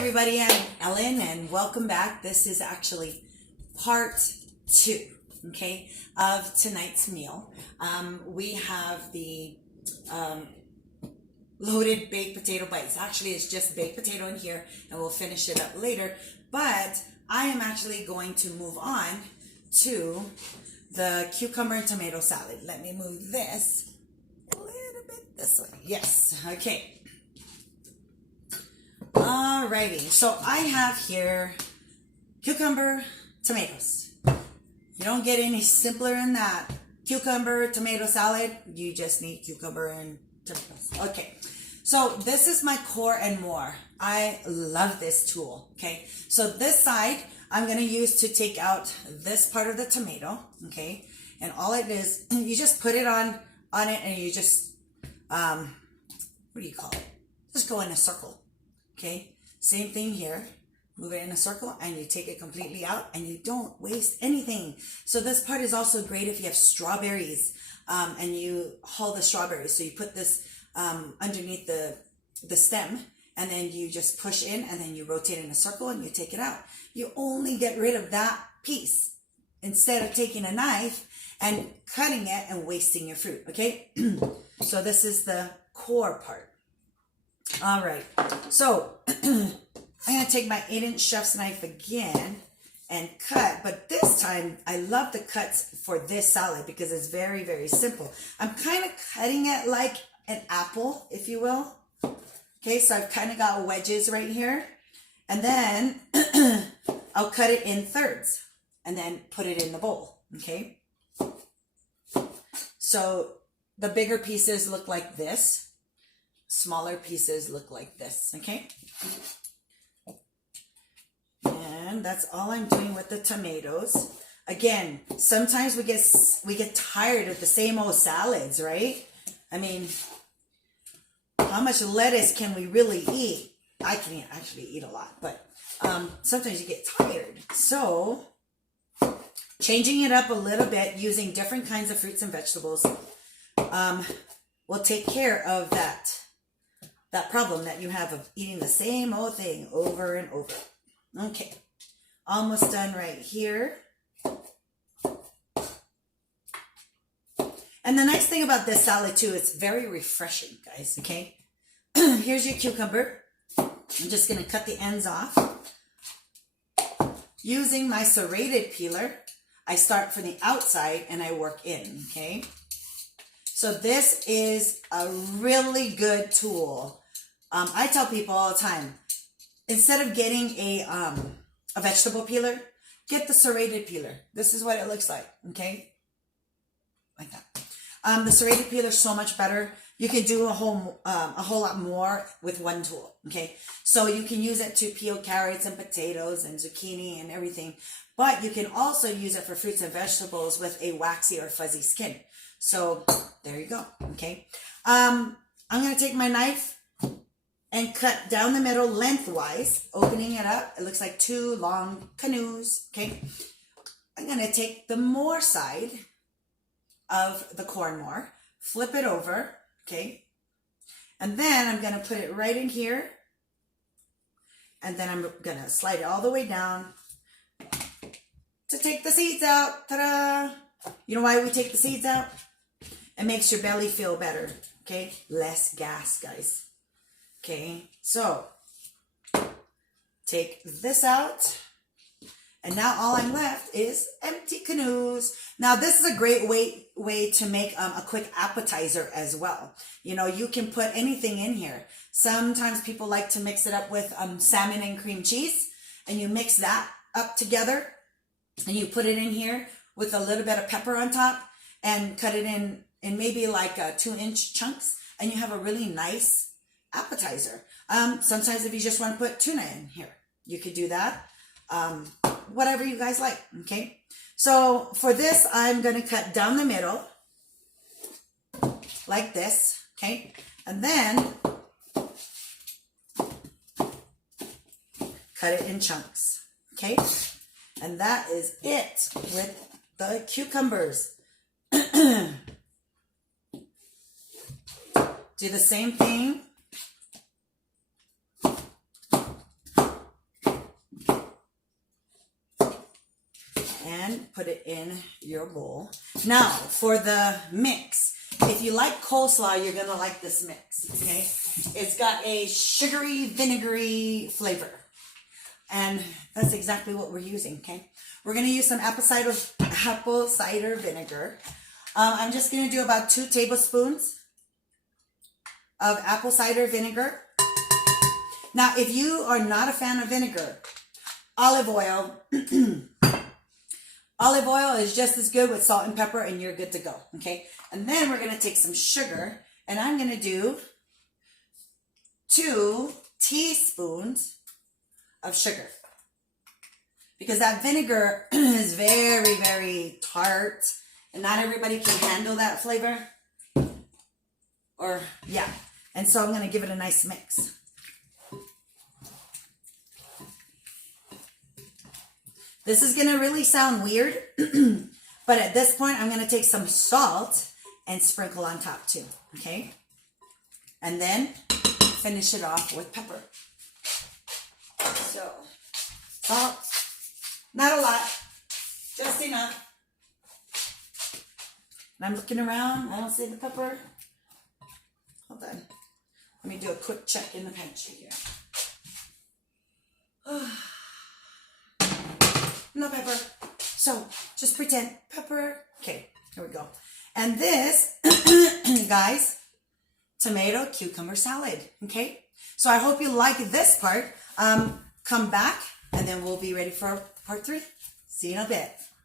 everybody, I'm Ellen and welcome back. This is actually part 2, okay, of tonight's meal. We have the loaded baked potato bites. Actually, it's just baked potato in here and we'll finish it up later. But I am actually going to move on to the cucumber and tomato salad. Let me move this a little bit this way. Yes, okay. Alrighty, so I have here cucumber, tomatoes. You don't get any simpler than that. Cucumber, tomato salad, you just need cucumber and tomatoes. Okay, so this is my core and more. I love this tool, okay? So this side, I'm gonna use to take out this part of the tomato, okay? And all it is, you just put it on it and you just, what do you call it? Just go in a circle. Okay, same thing here. Move it in a circle and you take it completely out and you don't waste anything. So this part is also great if you have strawberries and you hull the strawberries. So you put this underneath the stem and then you just push in and then you rotate in a circle and you take it out. You only get rid of that piece instead of taking a knife and cutting it and wasting your fruit, okay? So this is the core part. All right, so I'm going to take my 8-inch chef's knife again and cut, but this time I love the cuts for this salad because it's very, very simple. I'm kind of cutting it like an apple, if you will. Okay, so I've kind of got wedges right here, and then I'll cut it in thirds and then put it in the bowl, okay? So the bigger pieces look like this. Smaller pieces look like this, okay? And that's all I'm doing with the tomatoes. Again, sometimes we get tired of the same old salads, right? I mean, how much lettuce can we really eat? I can't actually eat a lot, but sometimes you get tired. So, changing it up a little bit, using different kinds of fruits and vegetables, will take care of that problem that you have of eating the same old thing over and over. Okay, almost done right here. And the nice thing about this salad too, it's very refreshing, guys, okay? Here's your cucumber. I'm just gonna cut the ends off. Using my serrated peeler, I start from the outside and I work in, okay? So this is a really good tool. I tell people all the time, instead of getting a vegetable peeler, get the serrated peeler. This is what it looks like, okay? Like that. The serrated peeler is so much better. You can do a whole lot more with one tool, okay? So you can use it to peel carrots and potatoes and zucchini and everything, but you can also use it for fruits and vegetables with a waxy or fuzzy skin. So there you go, okay? I'm gonna take my knife and cut down the middle lengthwise, opening it up. It looks like 2 long canoes, okay? I'm gonna take the more side of the corn more, flip it over, okay? And then I'm gonna put it right in here, and then I'm gonna slide it all the way down to take the seeds out. Ta-da! You know why we take the seeds out? It makes your belly feel better, okay? Less gas, guys. Okay, so take this out, and now all I'm left is empty canoes. Now this is a great way to make a quick appetizer as well. You know, you can put anything in here. Sometimes people like to mix it up with salmon and cream cheese, and you mix that up together, and you put it in here with a little bit of pepper on top, and cut it in maybe like 2-inch chunks, and you have a really nice appetizer. Sometimes if you just want to put tuna in here, you could do that. Whatever you guys like, okay? So for this, I'm going to cut down the middle like this, okay? And then cut it in chunks, okay? And that is it with the cucumbers. Do the same thing and put it in your bowl. Now, for the mix, if you like coleslaw, you're gonna like this mix, okay? It's got a sugary, vinegary flavor. And that's exactly what we're using, okay? We're gonna use some apple cider vinegar. I'm just gonna do about 2 tablespoons of apple cider vinegar. Now, if you are not a fan of vinegar, olive oil, olive oil is just as good with salt and pepper, and you're good to go, okay? And then we're gonna take some sugar, and I'm gonna do 2 teaspoons of sugar. Because that vinegar is very, very tart, and not everybody can handle that flavor. Or, yeah. And so I'm gonna give it a nice mix. This is gonna really sound weird, but at this point, I'm gonna take some salt and sprinkle on top too, okay? And then finish it off with pepper. So, salt, not a lot, just enough. And I'm looking around, I don't see the pepper. Hold on, let me do a quick check in the pantry here. No pepper. So just pretend pepper. Okay, here we go. And this, guys, tomato cucumber salad. Okay, so I hope you like this part. Come back and then we'll be ready for part 3. See you in a bit.